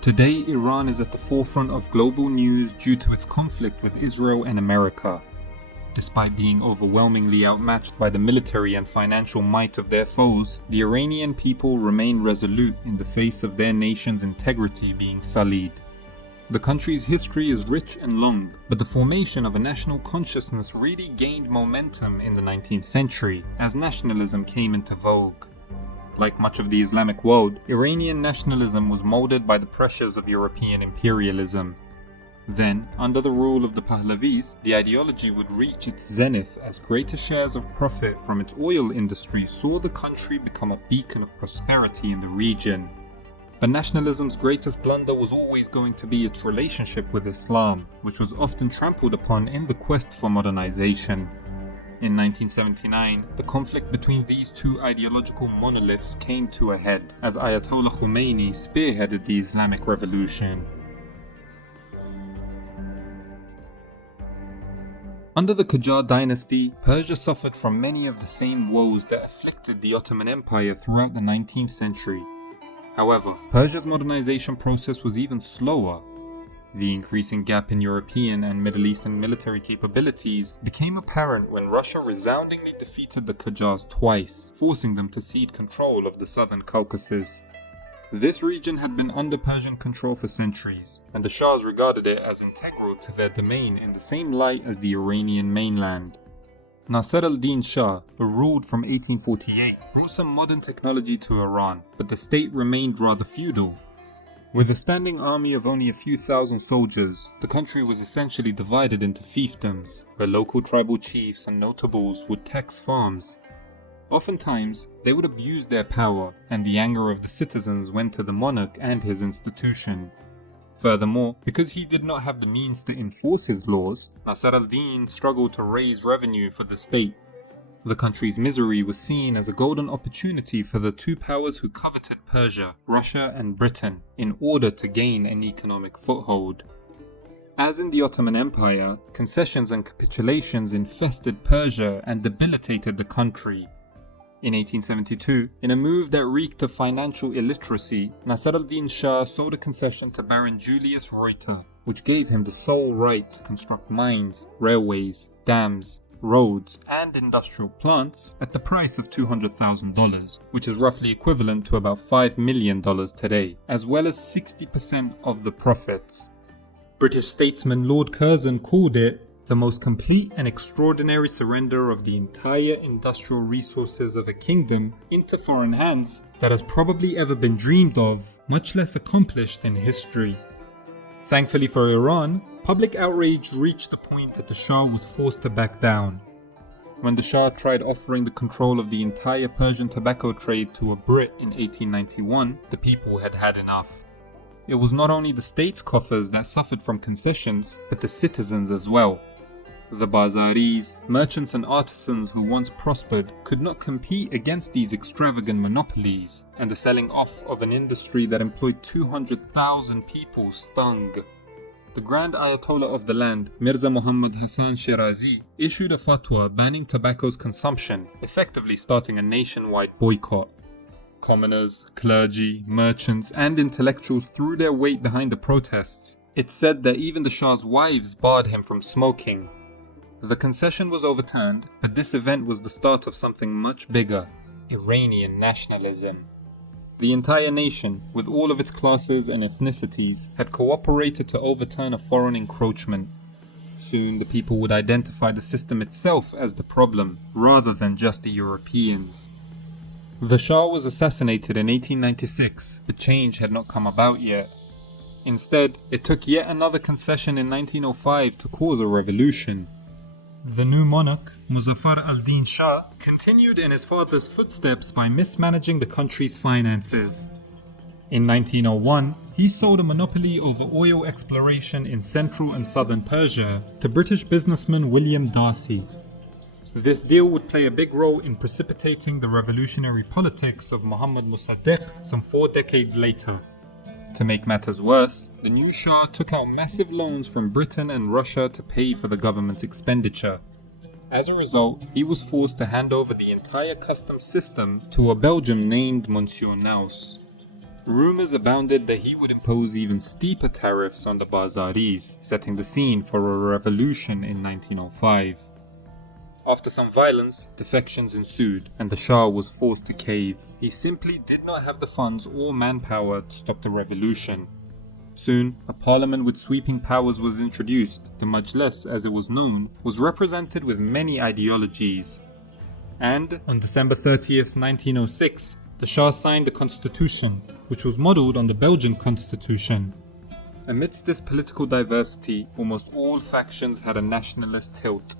Today, Iran is at the forefront of global news due to its conflict with Israel and America. Despite being overwhelmingly outmatched by the military and financial might of their foes, the Iranian people remain resolute in the face of their nation's integrity being sullied. The country's history is rich and long, but the formation of a national consciousness really gained momentum in the 19th century as nationalism came into vogue. Like much of the Islamic world, Iranian nationalism was molded by the pressures of European imperialism. Then, under the rule of the Pahlavis, the ideology would reach its zenith as greater shares of profit from its oil industry saw the country become a beacon of prosperity in the region. But nationalism's greatest blunder was always going to be its relationship with Islam, which was often trampled upon in the quest for modernization. In 1979, the conflict between these two ideological monoliths came to a head as Ayatollah Khomeini spearheaded the Islamic Revolution. Under the Qajar dynasty, Persia suffered from many of the same woes that afflicted the Ottoman Empire throughout the 19th century. However, Persia's modernization process was even slower. The increasing gap in European and Middle Eastern military capabilities became apparent when Russia resoundingly defeated the Qajars twice, forcing them to cede control of the southern Caucasus. This region had been under Persian control for centuries, and the Shahs regarded it as integral to their domain in the same light as the Iranian mainland. Nasser al-Din Shah, who ruled from 1848, brought some modern technology to Iran, but the state remained rather feudal. With a standing army of only a few thousand soldiers, the country was essentially divided into fiefdoms, where local tribal chiefs and notables would tax farms. Oftentimes, they would abuse their power, and the anger of the citizens went to the monarch and his institution. Furthermore, because he did not have the means to enforce his laws, Nasser al-Din struggled to raise revenue for the state. The country's misery was seen as a golden opportunity for the two powers who coveted Persia, Russia and Britain, in order to gain an economic foothold. As in the Ottoman Empire, concessions and capitulations infested Persia and debilitated the country. In 1872, in a move that reeked of financial illiteracy, Nasser al-Din Shah sold a concession to Baron Julius Reuter, which gave him the sole right to construct mines, railways, dams, roads, and industrial plants at the price of $200,000, which is roughly equivalent to about $5 million today, as well as 60% of the profits. British statesman Lord Curzon called it the most complete and extraordinary surrender of the entire industrial resources of a kingdom into foreign hands that has probably ever been dreamed of, much less accomplished in history. Thankfully for Iran, public outrage reached the point that the Shah was forced to back down. When the Shah tried offering the control of the entire Persian tobacco trade to a Brit in 1891, the people had had enough. It was not only the state's coffers that suffered from concessions, but the citizens as well. The Bazaris, merchants and artisans who once prospered, could not compete against these extravagant monopolies, and the selling off of an industry that employed 200,000 people stung. The Grand Ayatollah of the land, Mirza Muhammad Hassan Shirazi, issued a fatwa banning tobacco's consumption, effectively starting a nationwide boycott. Commoners, clergy, merchants, and intellectuals threw their weight behind the protests. It's said that even the Shah's wives barred him from smoking. The concession was overturned, but this event was the start of something much bigger: Iranian nationalism. The entire nation, with all of its classes and ethnicities, had cooperated to overturn a foreign encroachment. Soon the people would identify the system itself as the problem, rather than just the Europeans. The Shah was assassinated in 1896, but change had not come about yet. Instead, it took yet another concession in 1905 to cause a revolution. The new monarch, Muzaffar al-Din Shah, continued in his father's footsteps by mismanaging the country's finances. In 1901, he sold a monopoly over oil exploration in central and southern Persia to British businessman William Darcy. This deal would play a big role in precipitating the revolutionary politics of Muhammad Mossadegh some 4 decades later. To make matters worse, the new Shah took out massive loans from Britain and Russia to pay for the government's expenditure. As a result, he was forced to hand over the entire customs system to a Belgian named Monsieur Naus. rumors abounded that he would impose even steeper tariffs on the Bazaris, setting the scene for a revolution in 1905. After some violence, defections ensued, and the Shah was forced to cave. He simply did not have the funds or manpower to stop the revolution. Soon, a parliament with sweeping powers was introduced. The Majlis, as it was known, was represented with many ideologies. And, on December 30th, 1906, the Shah signed the constitution, which was modelled on the Belgian constitution. Amidst this political diversity, almost all factions had a nationalist tilt.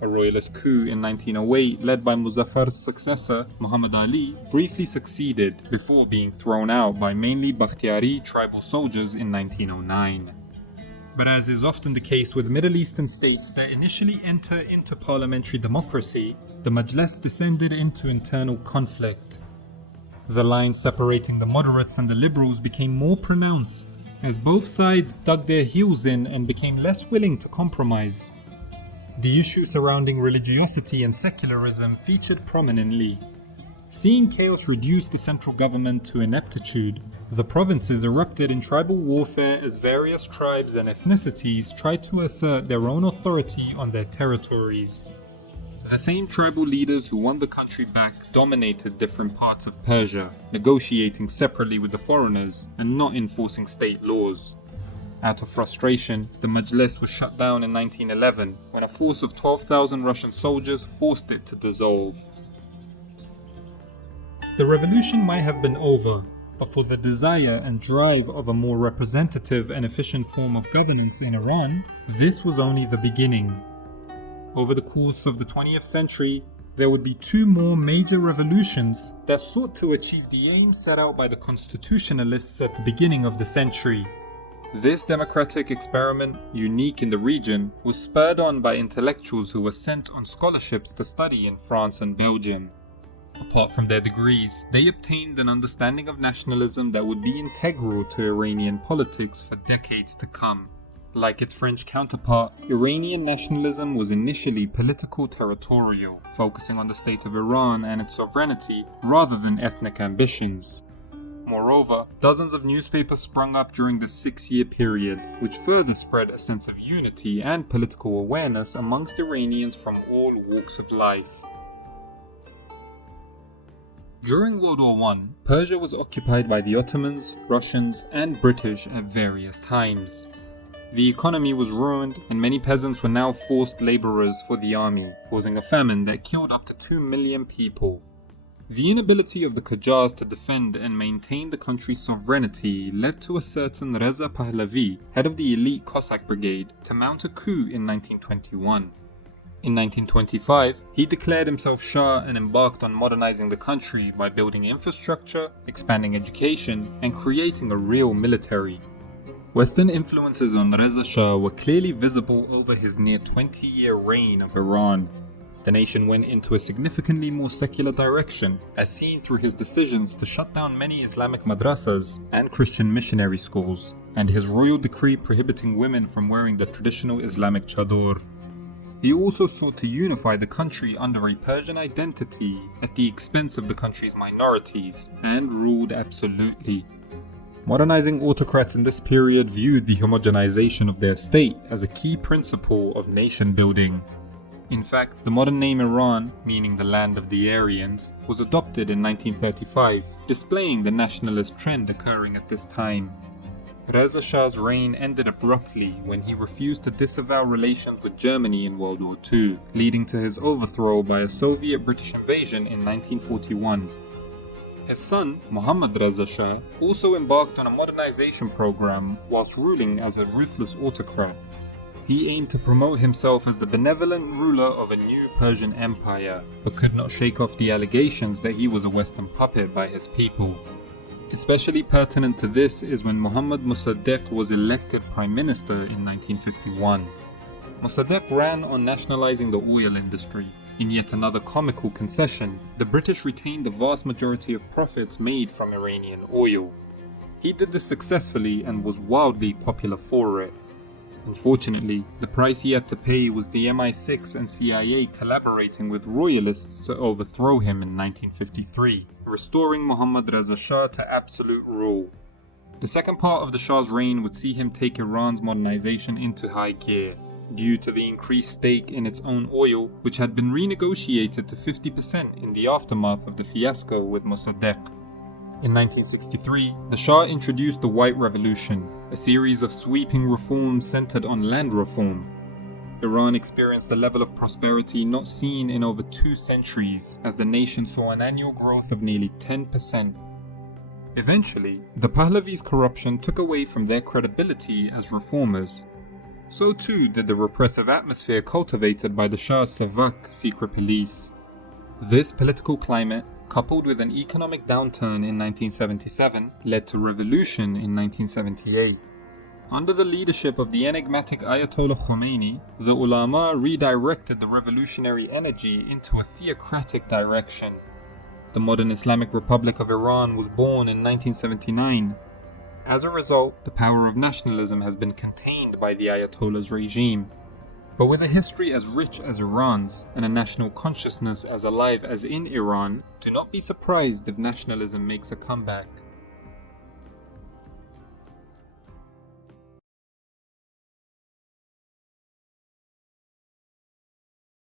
A royalist coup in 1908, led by Muzaffar's successor, Muhammad Ali, briefly succeeded before being thrown out by mainly Bakhtiari tribal soldiers in 1909. But as is often the case with Middle Eastern states that initially enter into parliamentary democracy, the Majlis descended into internal conflict. The line separating the moderates and the liberals became more pronounced, as both sides dug their heels in and became less willing to compromise. The issue surrounding religiosity and secularism featured prominently. Seeing chaos reduce the central government to ineptitude, the provinces erupted in tribal warfare as various tribes and ethnicities tried to assert their own authority on their territories. The same tribal leaders who won the country back dominated different parts of Persia, negotiating separately with the foreigners and not enforcing state laws. Out of frustration, the Majlis was shut down in 1911 when a force of 12,000 Russian soldiers forced it to dissolve. The revolution might have been over, but for the desire and drive of a more representative and efficient form of governance in Iran, this was only the beginning. Over the course of the 20th century, there would be two more major revolutions that sought to achieve the aim set out by the constitutionalists at the beginning of the century. This democratic experiment, unique in the region, was spurred on by intellectuals who were sent on scholarships to study in France and Belgium. Apart from their degrees, they obtained an understanding of nationalism that would be integral to Iranian politics for decades to come. Like its French counterpart, Iranian nationalism was initially political territorial, focusing on the state of Iran and its sovereignty rather than ethnic ambitions. Moreover, dozens of newspapers sprung up during this 6-year period, which further spread a sense of unity and political awareness amongst Iranians from all walks of life. During World War I, Persia was occupied by the Ottomans, Russians, and British at various times. The economy was ruined, and many peasants were now forced laborers for the army, causing a famine that killed up to 2 million people. The inability of the Qajars to defend and maintain the country's sovereignty led to a certain Reza Pahlavi, head of the elite Cossack brigade, to mount a coup in 1921. In 1925, he declared himself Shah and embarked on modernizing the country by building infrastructure, expanding education, and creating a real military. Western influences on Reza Shah were clearly visible over his near 20-year reign of Iran. The nation went into a significantly more secular direction, as seen through his decisions to shut down many Islamic madrasas and Christian missionary schools, and his royal decree prohibiting women from wearing the traditional Islamic chador. He also sought to unify the country under a Persian identity at the expense of the country's minorities, and ruled absolutely. Modernizing autocrats in this period viewed the homogenization of their state as a key principle of nation building. In fact, the modern name Iran, meaning the land of the Aryans, was adopted in 1935, displaying the nationalist trend occurring at this time. Reza Shah's reign ended abruptly when he refused to disavow relations with Germany in World War II, leading to his overthrow by a Soviet-British invasion in 1941. His son, Mohammad Reza Shah, also embarked on a modernization program whilst ruling as a ruthless autocrat. He aimed to promote himself as the benevolent ruler of a new Persian empire, but could not shake off the allegations that he was a Western puppet by his people. Especially pertinent to this is when Mohammad Mossadegh was elected Prime Minister in 1951. Mossadegh ran on nationalizing the oil industry. In yet another comical concession, the British retained the vast majority of profits made from Iranian oil. He did this successfully and was wildly popular for it. Unfortunately, the price he had to pay was the MI6 and CIA collaborating with royalists to overthrow him in 1953, restoring Muhammad Reza Shah to absolute rule. The second part of the Shah's reign would see him take Iran's modernization into high gear, due to the increased stake in its own oil, which had been renegotiated to 50% in the aftermath of the fiasco with Mossadegh. In 1963, the Shah introduced the White Revolution, a series of sweeping reforms centered on land reform. Iran experienced a level of prosperity not seen in over 2 centuries, as the nation saw an annual growth of nearly 10%. Eventually, the Pahlavis' corruption took away from their credibility as reformers. So too did the repressive atmosphere cultivated by the Shah's Savak secret police. This political climate, coupled with an economic downturn in 1977, led to revolution in 1978. Under the leadership of the enigmatic Ayatollah Khomeini, the ulama redirected the revolutionary energy into a theocratic direction. The modern Islamic Republic of Iran was born in 1979. As a result, the power of nationalism has been contained by the Ayatollah's regime. But with a history as rich as Iran's and a national consciousness as alive as in Iran, do not be surprised if nationalism makes a comeback.